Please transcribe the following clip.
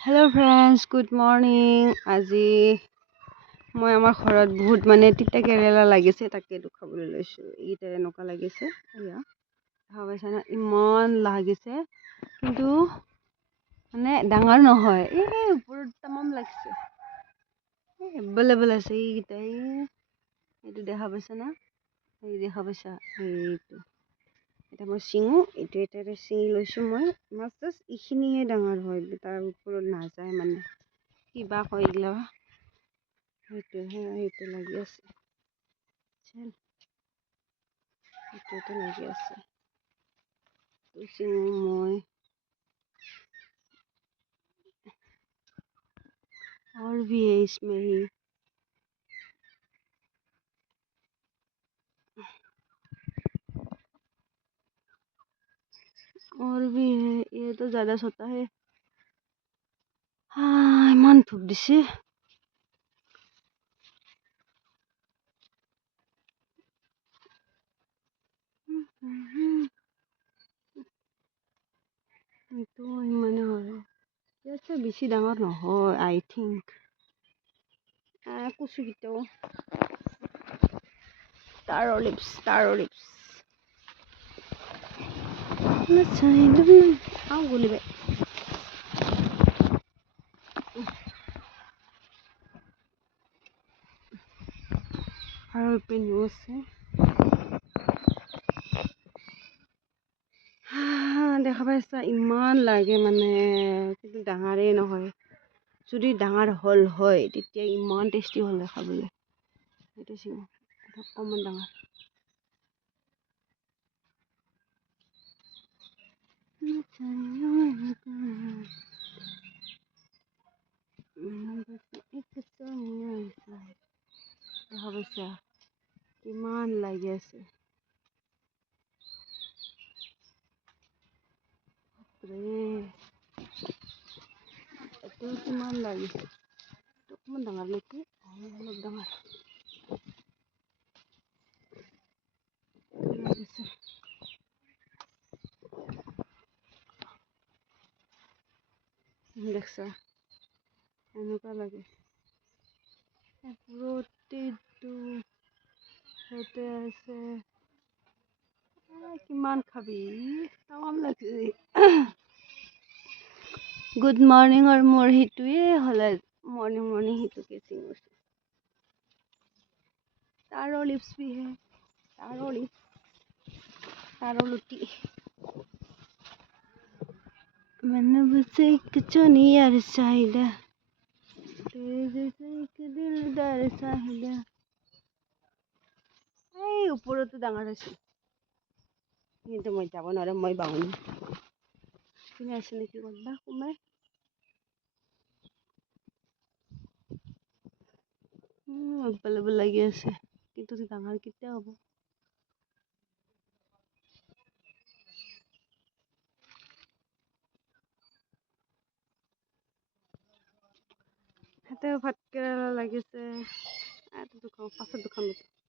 Hello' friends, good morning. আজি মই আমাৰ ঘৰত বহুত তিতা কেৰেলা লাগিছে, তাকে খাবলৈ লৈছোঁ। এইকেইটা এনেকুৱা লাগিছে, এয়া দেখা পাইছা না, ইমান লাগিছে, কিন্তু ডাঙৰ নহয়। এই ওপৰত তামাম লাগিছে, এভেলেবল আছে এইকেইটা। এইটো দেখা পাইছা না, এই দেখা পাইছা, এইটো এটা মই চিঙো, এইটো এটা চিঙি লৈছোঁ। মই জাষ্ট এইখিনিহে ডাঙৰ হয়, তাৰ ওপৰত নাযায় কিবা কৰিলা সেইটো লাগি আছে, সেইটোতে লাগি আছে। চিঙো মই और भी है इसमें ही। और भी है, ये तो ज़्यादा सोता है। हाँ, इमान धूप दिसे। এইটো ইমানে হয়, ইয়াতছে বেছি ডাঙৰ নহয়, আই থিংক। কচুকেইটাও তাৰ অলিভছ গলিবে আৰু পেনো আছে। দেখা পাইছা, ইমান লাগে কিন্তু ডাঙৰেই নহয়। যদি ডাঙৰ হ'ল হয় তেতিয়া ইমান টেষ্টি হ'ল হয় খাবলৈ। সেইটো চিঙো, অকণমান ডাঙৰ। দেখা পাইছা কিমান লাগি আছে, এইটো কিমান লাগিছে, অকণমান ডাঙৰ নেকি, অলপ ডাঙৰ লাগিছে। দেখছা এনেকুৱা লাগে, প্ৰতিটো ইয়াতে আছে। কিমান খাবি, তামাম লাগিছে। গুড মৰ্ণিঙৰ মোৰ সেইটোৱে হ'লে, মৰ্ণিং সেইটোকে চিঙিছোঁ। तारो लिप्स भी है, तारो लुटी। मैंने बस एक चुनिया चाहिदा, तेरे जैसा एक दिलदार चाहिदा। এই ওপৰতো ডাঙৰ আছে, কিন্তু মই যাব নোৱাৰিম, মই বাহুনি কিনে আছে নেকি ক'ৰবাত সোমাই। এভেলেবল লাগি আছে, কিন্তু ডাঙৰ কেতিয়া হ'ব। হাতে ভাত কেৰেলা লাগিছে, পাছত দেখাম।